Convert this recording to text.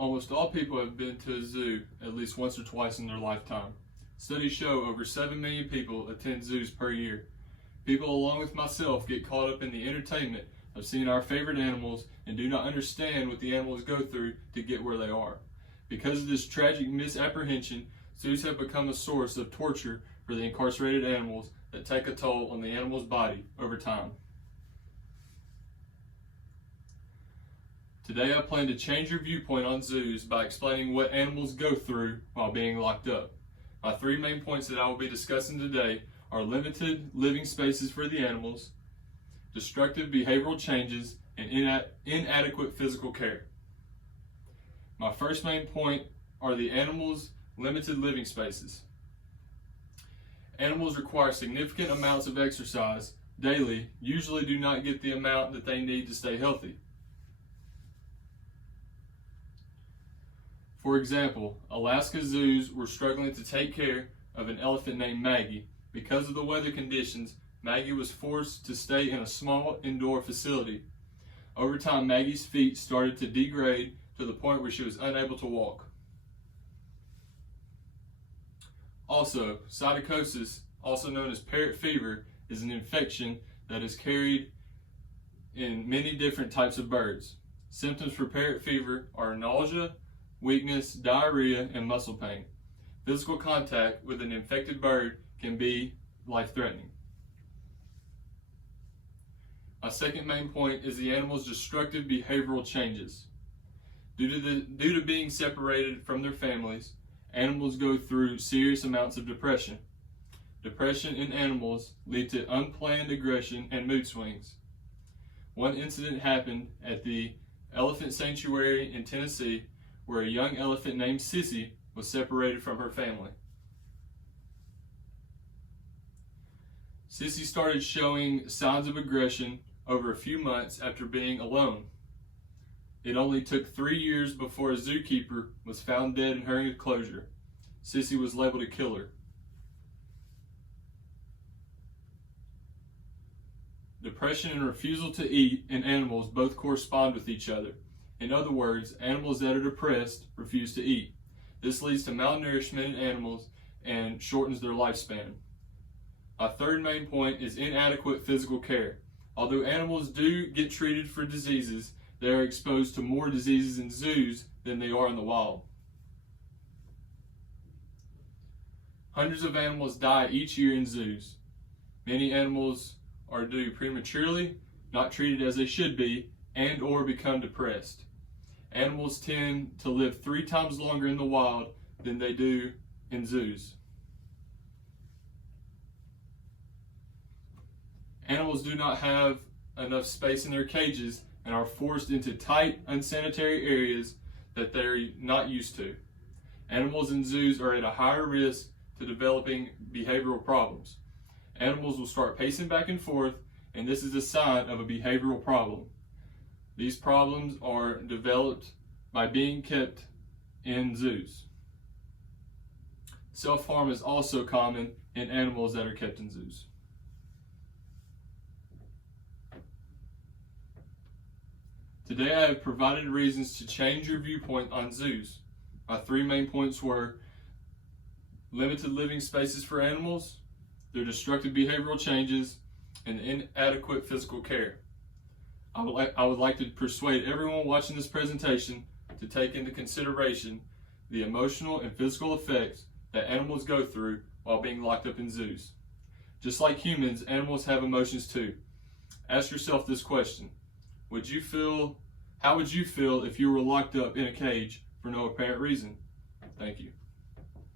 Almost all people have been to a zoo at least once or twice in their lifetime. Studies show over 7 million people attend zoos per year. People along with myself get caught up in the entertainment of seeing our favorite animals and do not understand what the animals go through to get where they are. Because of this tragic misapprehension, zoos have become a source of torture for the incarcerated animals that take a toll on the animal's body over time. Today I plan to change your viewpoint on zoos by explaining what animals go through while being locked up. My 3 main points that I will be discussing today are limited living spaces for the animals, destructive behavioral changes, and inadequate physical care. My first main point are the animals' limited living spaces. Animals require significant amounts of exercise daily, usually do not get the amount that they need to stay healthy. For example, Alaska zoos were struggling to take care of an elephant named Maggie. Because of the weather conditions, Maggie was forced to stay in a small indoor facility. Over time, Maggie's feet started to degrade to the point where she was unable to walk. Also, psittacosis, also known as parrot fever, is an infection that is carried in many different types of birds. Symptoms for parrot fever are nausea, weakness, diarrhea, and muscle pain. Physical contact with an infected bird can be life-threatening. My second main point is the animal's destructive behavioral changes. Due to being separated from their families, animals go through serious amounts of depression. Depression in animals lead to unplanned aggression and mood swings. One incident happened at the Elephant Sanctuary in Tennessee, where a young elephant named Sissy was separated from her family. Sissy started showing signs of aggression over a few months after being alone. It only took 3 years before a zookeeper was found dead in her enclosure. Sissy was labeled a killer. Depression and refusal to eat in animals both correspond with each other. In other words, animals that are depressed refuse to eat. This leads to malnourishment in animals and shortens their lifespan. My third main point is inadequate physical care. Although animals do get treated for diseases, they are exposed to more diseases in zoos than they are in the wild. Hundreds of animals die each year in zoos. Many animals are due prematurely, not treated as they should be, and or become depressed. Animals tend to live 3 times longer in the wild than they do in zoos. Animals do not have enough space in their cages and are forced into tight, unsanitary areas that they're not used to. Animals in zoos are at a higher risk to developing behavioral problems. Animals will start pacing back and forth, and this is a sign of a behavioral problem. These problems are developed by being kept in zoos. Self-harm is also common in animals that are kept in zoos. Today I have provided reasons to change your viewpoint on zoos. My 3 main points were limited living spaces for animals, their destructive behavioral changes, and inadequate physical care. I would like to persuade everyone watching this presentation to take into consideration the emotional and physical effects that animals go through while being locked up in zoos. Just like humans, animals have emotions too. Ask yourself this question: how would you feel if you were locked up in a cage for no apparent reason? Thank you.